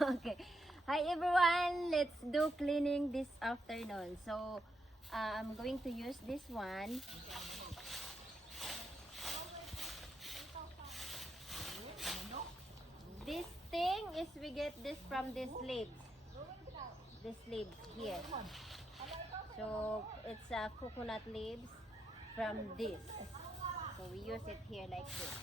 Okay. Hi everyone. Let's do cleaning this afternoon. So, I'm going to use this one. This thing is we get this from this leaves. This leaves here. So, it's coconut leaves from this. So, we use it here like this.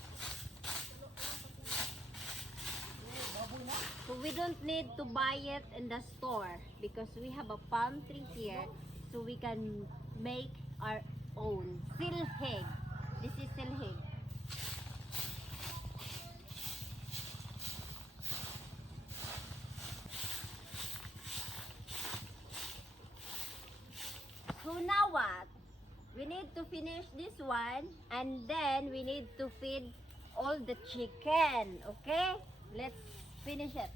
So we don't need to buy it in the store because we have a palm tree here, so we can make our own silhig. This is silhig. So now what? We need to finish this one and then we need to feed all the chicken. Okay? Let's finish it.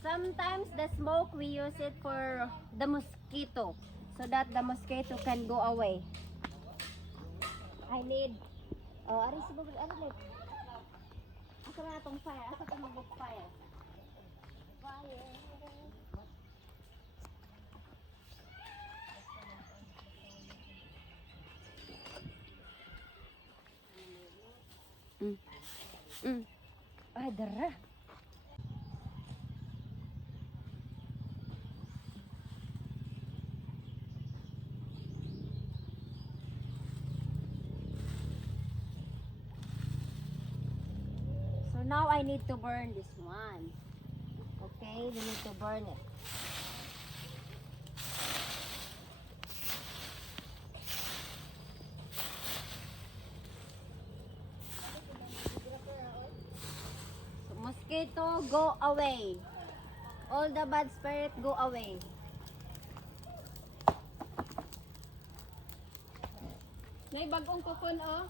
Sometimes the smoke we use it for the mosquito so that the mosquito can go away. I need ari siguro ano like asa na tong fire, asa tong mag fire. Fire. Mm. Mm. Ay, dara. So now I need to burn this one. Okay, we need to burn it. So mosquito, go away. All the bad spirit go away. May bagong kupon oh.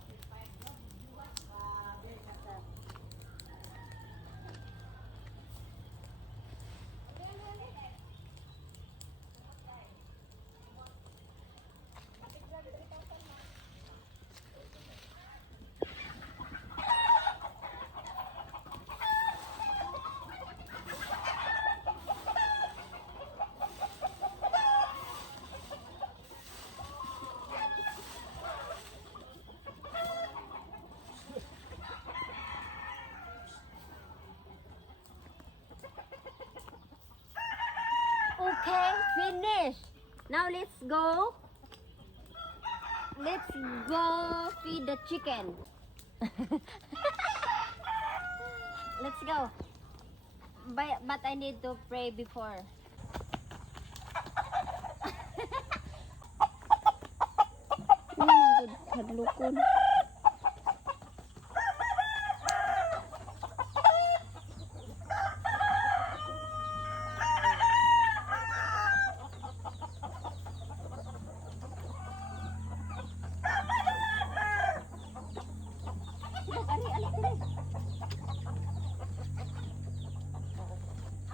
Okay, finish. Now let's go. Let's go feed the chicken. Let's go. But I need to pray before. Oh my god, hadlokon. Ari, alis dili.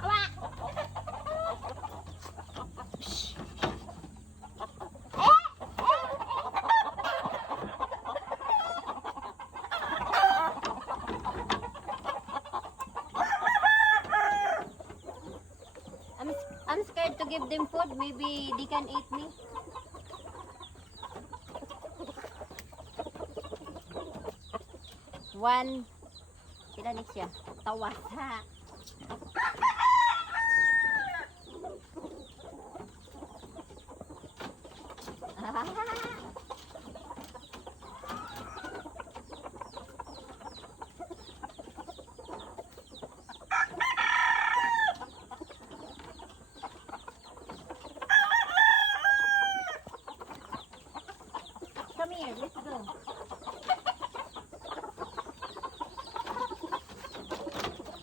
Awa! I'm scared to give them food. Maybe they can eat me. One. Sila next siya. Tawas ha. Come here, let's go.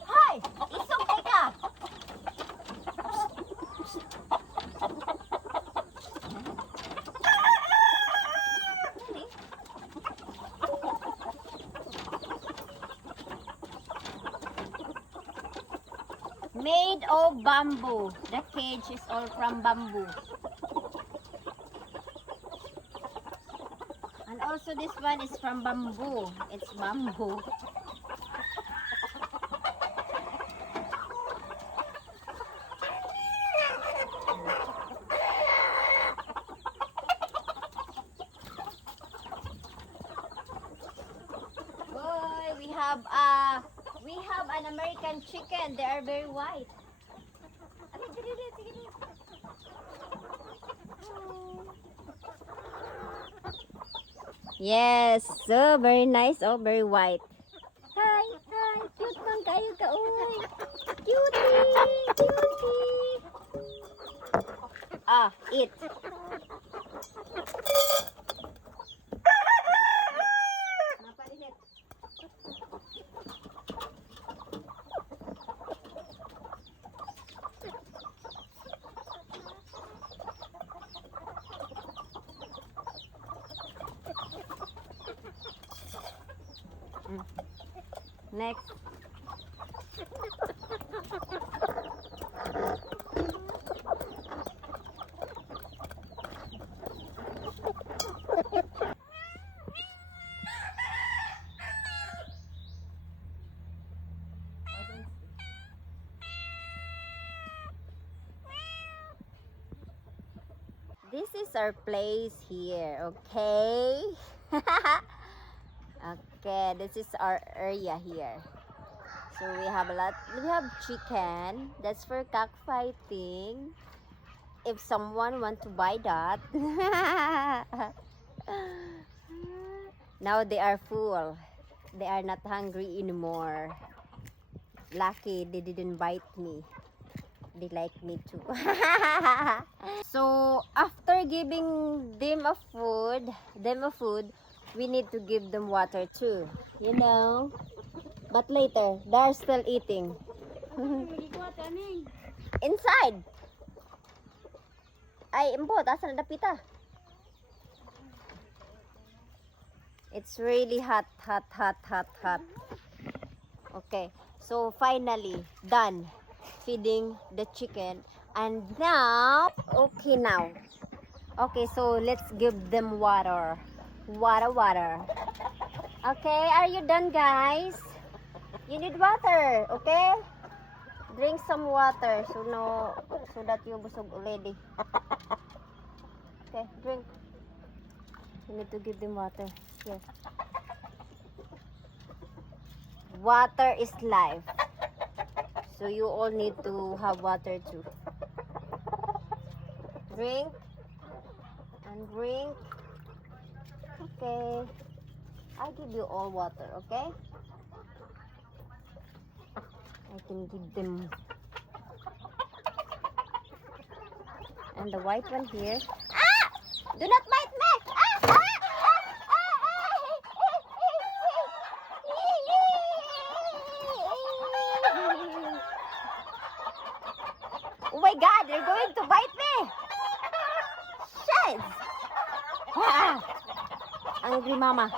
Hi! Isog ka! Made of bamboo. The cage is all from bamboo. also this one is from bamboo. It's bamboo. Boy, we have an American chicken. They are very white. Yes, so very nice. Oh, very white. Hi, hi. Cute man kayo ka, uy. Cutie, cutie. Ah, eat. Mapalilit. Next. This is our place here, okay? Okay, this is our area here. So we have chicken. That's for cockfighting. If someone want to buy that. Now they are full. They are not hungry anymore. Lucky they didn't bite me. They like me too. So after giving them a food, we need to give them water too. You know. But later, they're still eating. Inside. Ay, imbo, tasan na dapita. It's really hot. Okay, so finally done feeding the chicken, and now okay, so let's give them water. Okay, are you done, guys? You need water, okay? Drink some water so that you busog already. Okay, drink. You need to give them water. Here. Water is life. So you all need to have water too. Drink and drink. Okay. I give you all water, okay? I can give them. And the white one here. Ah! Do not bite me! Oh my God, they're going to bite me! Shit! Ah! Angry mama.